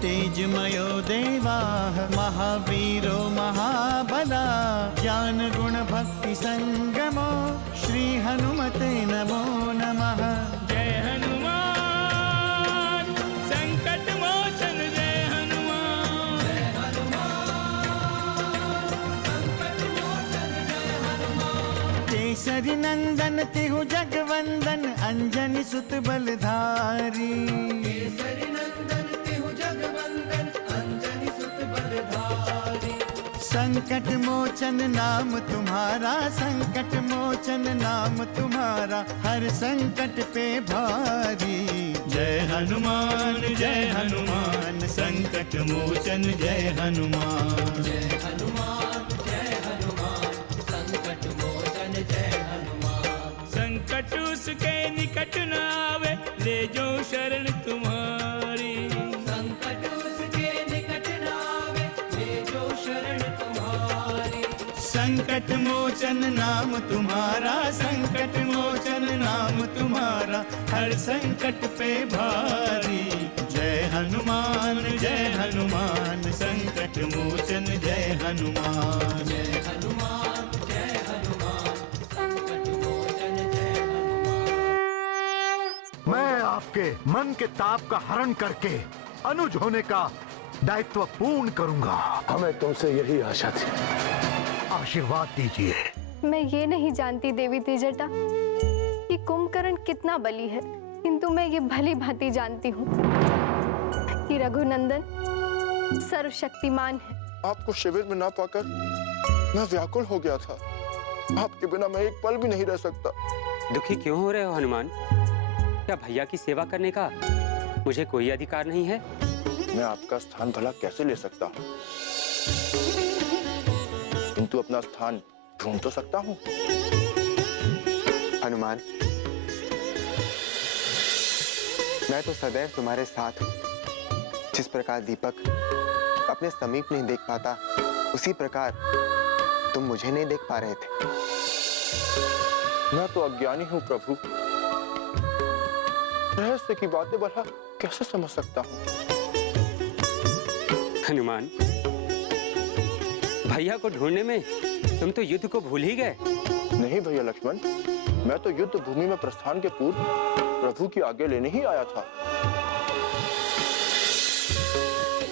तेजमयो देवाः महावीरो महाबला ज्ञान गुण भक्ति संगमो श्री हनुमते नमो नमः। जय हनुमान संकट मोचन जय हनुमान। जय हनुमान संकट मोचन जय हनुमान। केसरी नंदन तिहु जगवंदन अंजनी सुत बलधारी। केसरी नंदन तिहु जगवंदन अंजनी सुत बलधारी। संकट मोचन नाम तुम्हारा संकट मोचन नाम तुम्हारा हर संकट पे भारी। जय हनुमान संकट मोचन जय हनुमान। जय हनुमान संकट मोचन जय हनुमान। संकट उसके निकट न आवे ले जो शरण तुम्हारी। संकट उसके निकट न आवे ले जो शरण तुम्हारी। संकट मोचन नाम तुम्हारा संकट मोचन नाम तुम्हारा हर संकट पे भारी। जय हनुमान संकट मोचन जय हनुमान। जय हनुमान संकट मोचन जय हनुमान। मैं आपके मन के ताप का हरण करके अनुज होने का दायित्व पूर्ण करूंगा। हमें तुमसे यही आशा थी। आशीर्वाद दीजिए। मैं ये नहीं जानती देवी त्रिजटा कि कुंभकर्ण कितना बली है, किंतु मैं ये भली भांति जानती हूँ कि रघुनंदन सर्वशक्तिमान है। आपको शिविर में ना पाकर मैं व्याकुल हो गया था। आपके बिना मैं एक पल भी नहीं रह सकता। दुखी क्यों हो रहे हो हनुमान? क्या भैया की सेवा करने का मुझे कोई अधिकार नहीं है? मैं आपका स्थान भला कैसे ले सकता हूँ, किंतु अपना स्थान ढूंढ तो सकता हूँ। हनुमान, मैं तो सदैव तुम्हारे साथ हूँ। जिस प्रकार दीपक अपने समीप नहीं देख पाता, उसी प्रकार तुम मुझे नहीं देख पा रहे थे। मैं तो अज्ञानी हूँ प्रभु, रहस्य की बातें भला कैसे समझ सकता हूँ। हनुमान, भैया को ढूंढने में तुम तो युद्ध को भूल ही गए। नहीं भैया लक्ष्मण, मैं तो युद्ध भूमि में प्रस्थान के पूर्व प्रभु की आज्ञा लेने ही आया था,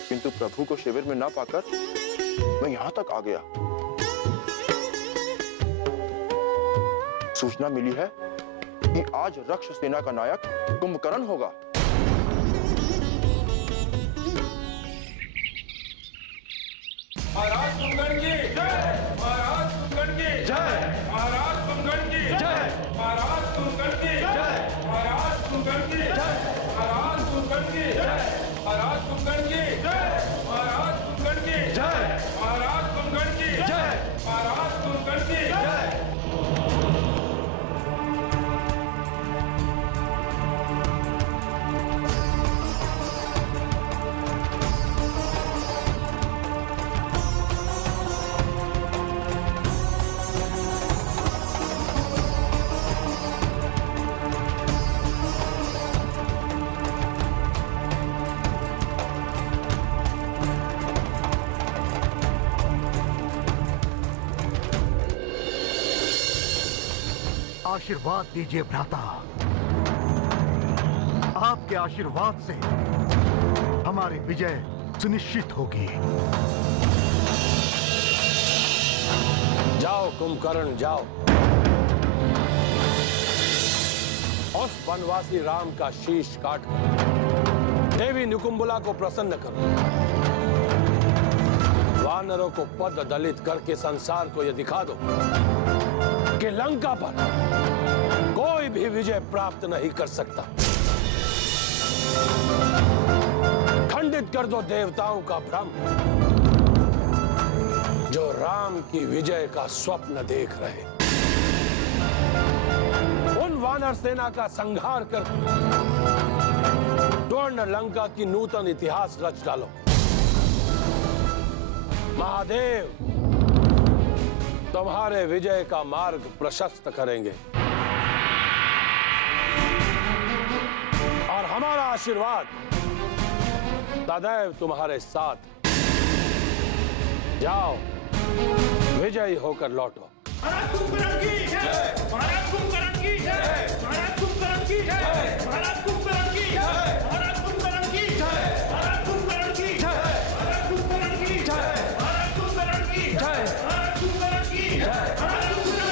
किंतु प्रभु को शिविर में ना पाकर मैं यहाँ तक आ गया। सूचना मिली है कि आज रक्ष सेना का नायक कुंभकर्ण होगा। महाराज कुंभकर्ण की जय। महाराज कुंभकर्ण की जय। महाराज कुंभकर्ण की जय। महाराज कुंभकर्ण की जय। महाराज कुंभकर्ण की जय। महाराज कुंभकर्ण की जय। महाराज कुंभकर्ण की जय। महाराज कुंभकर्ण की जय। महाराज कुंभकर्ण की जय। महाराज कुंभकर्ण की जय। आशीर्वाद दीजिए भ्राता। आपके आशीर्वाद से हमारी विजय सुनिश्चित होगी। जाओ कुंभकर्ण जाओ, उस वनवासी राम का शीश काट कर देवी निकुंबला को प्रसन्न करो। वानरों को पद दलित करके संसार को यह दिखा दो कि लंका पर कोई भी विजय प्राप्त नहीं कर सकता। खंडित कर दो देवताओं का भ्रम, जो राम की विजय का स्वप्न देख रहे। उन वानर सेना का संहार कर स्वर्ण लंका की नूतन इतिहास रच डालो। महादेव तुम्हारे विजय का मार्ग प्रशस्त करेंगे और हमारा आशीर्वाद सदैव तुम्हारे साथ। जाओ, विजयी होकर लौटो। महाराज कुंभकर्ण की जय, महाराज कुंभकर्ण की जय, महाराज कुंभकर्ण की जय, महाराज कुंभकर्ण की जय, महाराज कुंभकर्ण की जय, महाराज कुंभकर्ण की जय, महाराज कुंभकर्ण की जय, महाराज कुंभकर्ण की जय, महाराज कुंभकर्ण की जय, महाराज कुंभकर्ण की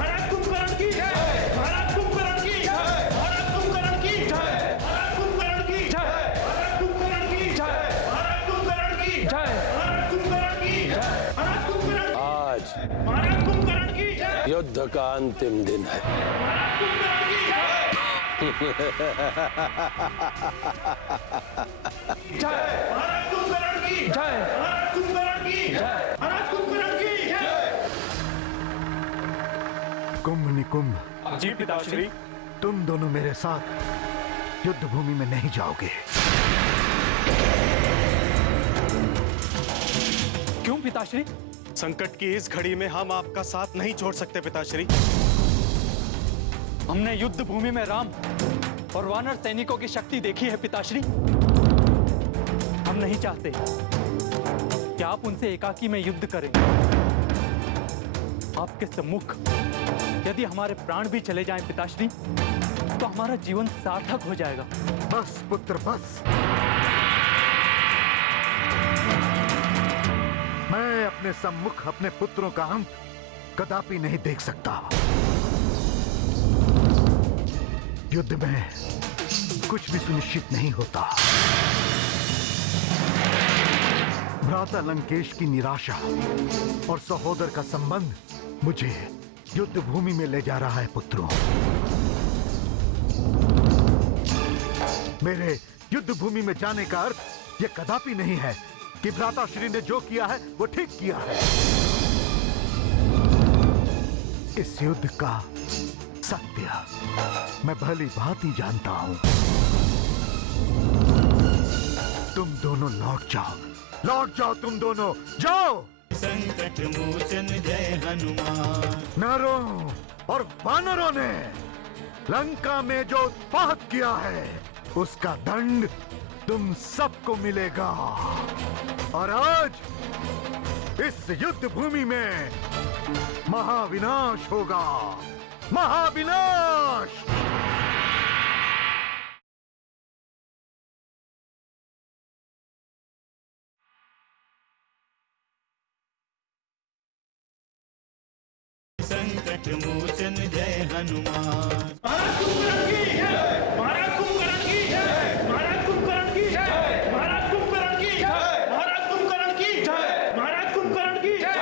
जय, महाराज कुंभकर्ण की जय, महाराज कुंभकर्ण की जय, महाराज कुंभकर्ण की जय, महाराज कुंभकर्ण की जय, महाराज कुंभकर्ण की जय, महाराज कुंभकर्ण की जय, महाराज कुंभकर्ण की जय, महाराज कुंभकर्ण की जय, महाराज कुंभकर्ण आज महाराज कुंभकर्ण की जय, युद्ध का अंतिम दिन है। महाराज कुंभकर्ण की जय, महाराज कुंभकर्ण की जय, महाराज कुंभकर्ण की जय, महाराज कुंभकर्ण की जय। कुंभ निकुंभ, जी पिताश्री। तुम दोनों मेरे साथ युद्ध भूमि में नहीं जाओगे। क्यों पिताश्री? संकट की इस घड़ी में हम आपका साथ नहीं छोड़ सकते पिताश्री। हमने युद्ध भूमि में राम और वानर सैनिकों की शक्ति देखी है पिताश्री। हम नहीं चाहते कि आप उनसे एकाकी में युद्ध करें। आपके सम्मुख यदि हमारे प्राण भी चले जाएं पिताश्री, तो हमारा जीवन सार्थक हो जाएगा। बस पुत्र बस। मैं अपने सम्मुख अपने पुत्रों का अंत कदापि नहीं देख सकता। युद्ध में कुछ भी सुनिश्चित नहीं होता। भ्राता लंकेश की निराशा और सहोदर का संबंध मुझे युद्ध भूमि में ले जा रहा है पुत्रों। मेरे युद्ध भूमि में जाने का अर्थ यह कदापि नहीं है कि भ्राता श्री ने जो किया है वो ठीक किया है। इस युद्ध का सत्य मैं भली भांति जानता हूं। तुम दोनों लौट जाओ तुम दोनों जाओ। संकट मोचन जय हनुमान। नरों और वानरों ने लंका में जो उत्पात किया है उसका दंड तुम सबको मिलेगा। और आज इस युद्ध भूमि में महाविनाश होगा, महाविनाश। संकट मोचन जय हनुमान। महाराज कुंभकर्ण की जय, महाराज कुंभकर्ण की जय, महाराज कुंभकर्ण की जय, महाराज कुंभकर्ण की जय, महाराज कुंभकर्ण की जय, महाराज कुंभकर्ण की जय।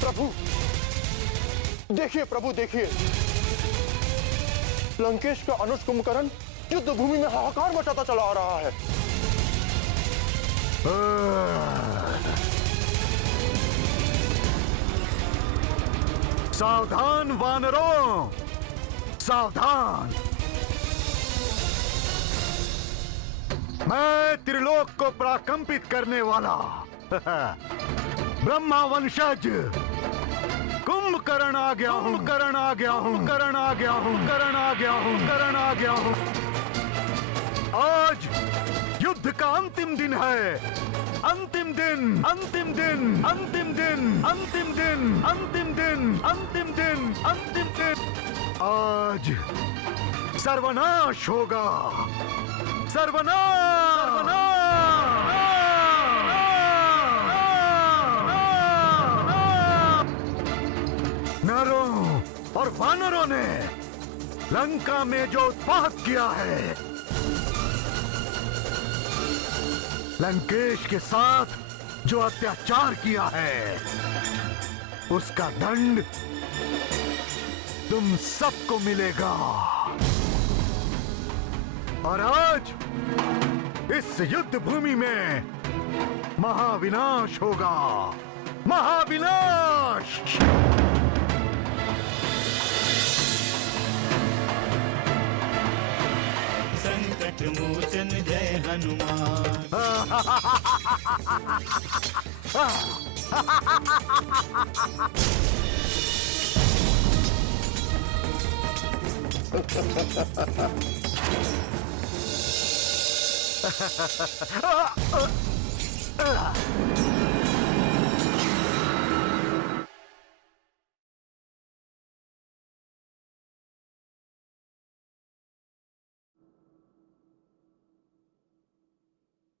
प्रभु देखिए, प्रभु देखिए, लंकेश का अनुज कुंभकर्ण युद्ध भूमि में हाहाकार मचाता चला आ रहा है। सावधान वानरों, सावधान। मैं त्रिलोक को प्राकंपित करने वाला ब्रह्मा वंशज कुंभकर्ण आ गया हूं, करण आ गया हूं, करण आ गया हूं, करण आ गया हूं, करण आ गया हूं। आज युद्ध का अंतिम दिन है, अंतिम दिन, अंतिम दिन, अंतिम दिन, अंतिम दिन, अंतिम दिन, अंतिम दिन, अंतिम दिन। आज सर्वनाश होगा, सर्वनाश, नरों और वानरों ने लंका में जो उत्पात किया है, लंकेश के साथ जो अत्याचार किया है, उसका दंड तुम सबको मिलेगा। और आज इस युद्ध भूमि में महाविनाश होगा, महाविनाश। संकट मोचन जय हनुमान।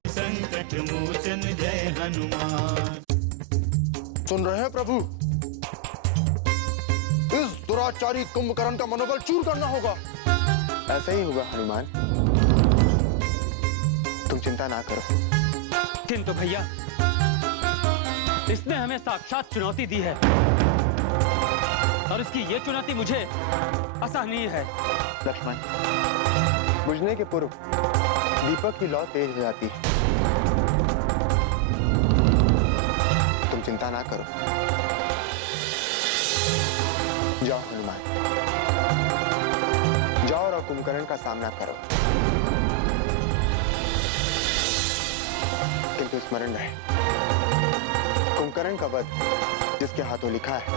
संकट मोचन जय हनुमान। सुन रहे हैं प्रभु, इस दुराचारी कुंभकर्ण का मनोबल चूर करना होगा। ऐसा ही होगा हनुमान, तुम चिंता ना करो। किंतु भैया, इसने हमें साक्षात चुनौती दी है और उसकी ये चुनौती मुझे असहनीय है। लक्ष्मण, बुझने के पूर्व दीपक की लौ तेज हो जाती है। तुम चिंता ना करो। जाओ हनुमान, जाओ और कुंभकर्ण का सामना करो। किंतु स्मरण रहे, कुंभकर्ण का वध जिसके हाथों लिखा है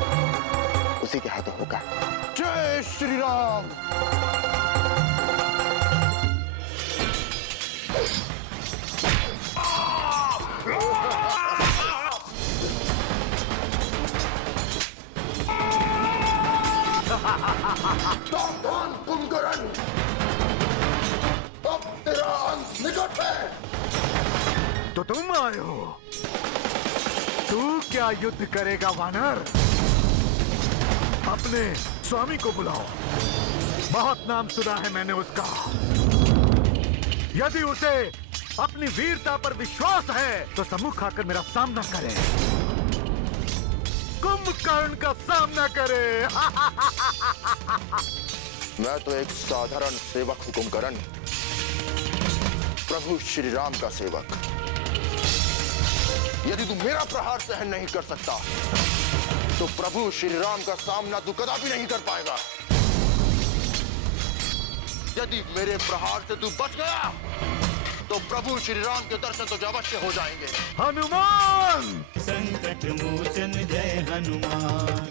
उसी के हाथों होगा। जय श्री राम। सावधान कुंभकर्ण, अब तेरा अंत निकट है। तो तुम आए हो? तू क्या युद्ध करेगा वानर? अपने स्वामी को बुलाओ। बहुत नाम सुना है मैंने उसका। यदि उसे अपनी वीरता पर विश्वास है तो सम्मुख आकर मेरा सामना करे, कुंभकर्ण का सामना करे। मैं तो एक साधारण सेवक हूं कुंभकर्ण, प्रभु श्री राम का सेवक। यदि तू मेरा प्रहार सहन नहीं कर सकता तो प्रभु श्री राम का सामना तू कदापि नहीं कर पाएगा। यदि मेरे प्रहार से तू बच गया तो प्रभु श्री राम के दर्शन तो अवश्य हो जाएंगे। हनुमान! संकट मोचन जय हनुमान।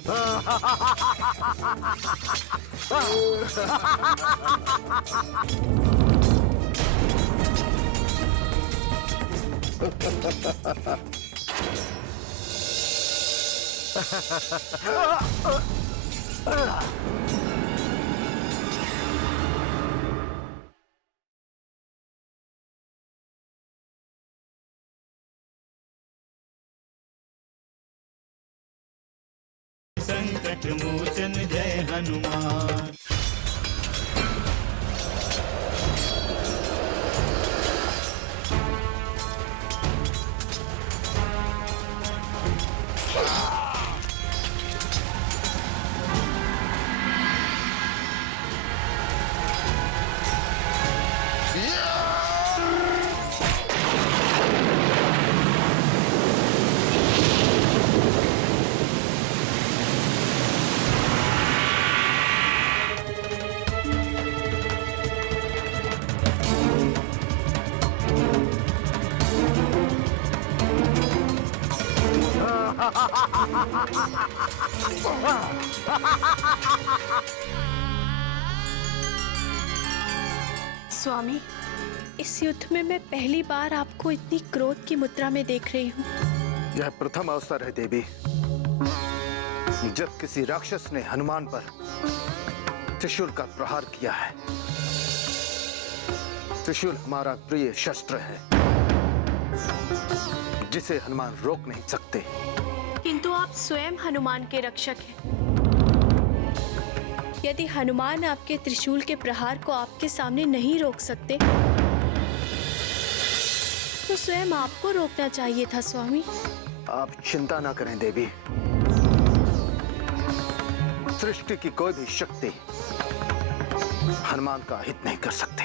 संकट मोचन जय हनुमान। स्वामी, इस युद्ध में मैं पहली बार आपको इतनी क्रोध की मुद्रा में देख रही हूँ। यह प्रथम अवसर है देवी, जब किसी राक्षस ने हनुमान पर त्रिशूल का प्रहार किया है। त्रिशूल हमारा प्रिय शस्त्र है, जिसे हनुमान रोक नहीं सकते। किंतु आप स्वयं हनुमान के रक्षक हैं। यदि हनुमान आपके त्रिशूल के प्रहार को आपके सामने नहीं रोक सकते तो स्वयं आपको रोकना चाहिए था स्वामी। आप चिंता ना करें देवी, सृष्टि की कोई भी शक्ति हनुमान का हित नहीं कर सकते।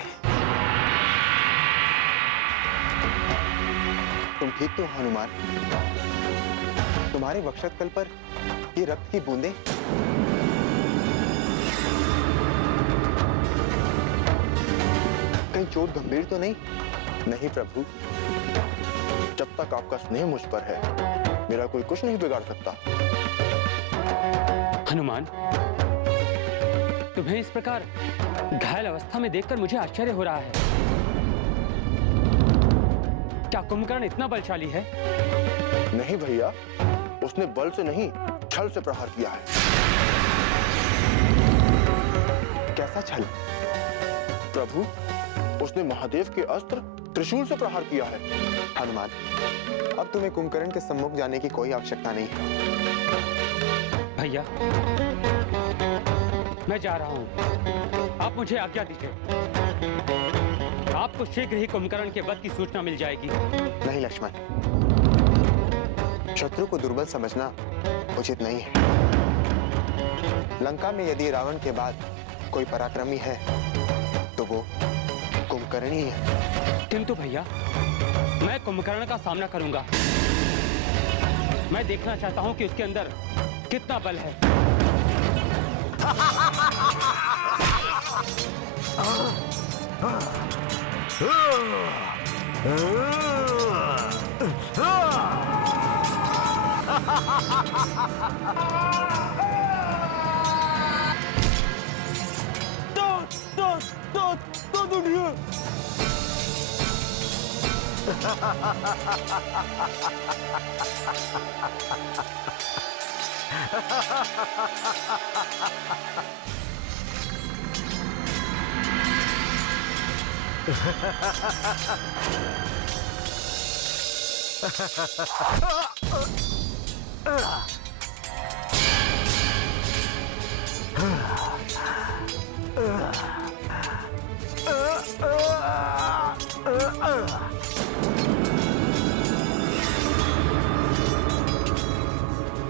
तुम ठीक तो हनुमान? तुम्हारे वक्षस्थल पर ये रक्त की बूंदें? कहीं चोट गंभीर तो नहीं? नहीं प्रभु, जब तक आपका स्नेह मुझ पर है मेरा कोई कुछ नहीं बिगाड़ सकता। हनुमान, तुम्हें इस प्रकार घायल अवस्था में देखकर मुझे आश्चर्य हो रहा है। क्या कुंभकर्ण इतना बलशाली है? नहीं भैया, उसने बल से नहीं छल से प्रहार किया है। कैसा छल? प्रभु, उसने महादेव के अस्त्र त्रिशूल से प्रहार किया है। हनुमान, अब तुम्हें कुंभकर्ण के सम्मुख जाने की कोई आवश्यकता नहीं है। भैया, मैं जा रहा हूं। आप मुझे आज्ञा दीजिए। आपको शीघ्र ही कुंभकर्ण के वध की सूचना मिल जाएगी। नहीं लक्ष्मण, शत्रु को दुर्बल समझना उचित नहीं है। लंका में यदि रावण के बाद कोई पराक्रमी है तो वो कुंभकर्ण ही है। किंतु भैया, मैं कुंभकर्ण का सामना करूंगा। मैं देखना चाहता हूं कि उसके अंदर कितना बल है।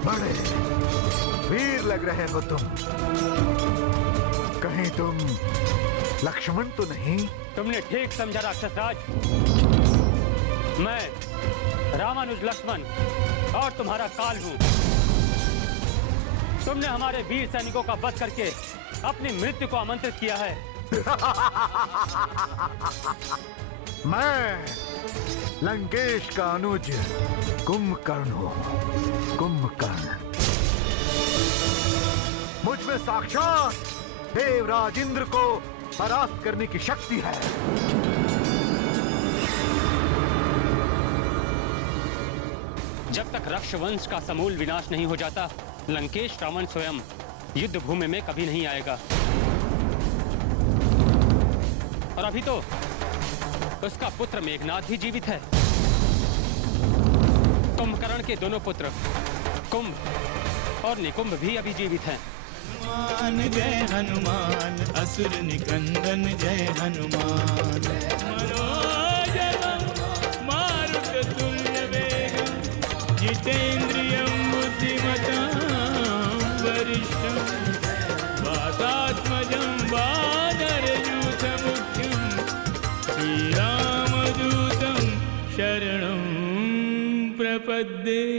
बड़े वीर लग रहे हो तुम। कहीं तुम लक्ष्मण तो नहीं? तुमने ठीक समझा राक्षसराज। मैं रामानुज लक्ष्मण और तुम्हारा काल हूं। तुमने हमारे वीर सैनिकों का वध करके अपनी मृत्यु को आमंत्रित किया है। मैं लंकेश का अनुज कुंभकर्ण हूं। कुंभकर्ण मुझ में साक्षात देवराज इंद्र को परास्त करने की शक्ति है। जब तक रक्षवंश का समूल विनाश नहीं हो जाता, लंकेश रावण स्वयं युद्ध भूमि में कभी नहीं आएगा। और अभी तो उसका पुत्र मेघनाद ही जीवित है। कुंभकर्ण के दोनों पुत्र कुंभ और निकुंभ भी अभी जीवित हैं। हनुमान जय हनुमान, असुर निकंदन जय हनुमान। मनोजवं मारुततुल्य वेगं, जितेन्द्रियं बुद्धिमतां वरिष्ठं, वातात्मजं वानरयूथमुख्यं, श्रीरामदूतं शरणं प्रपद्ये।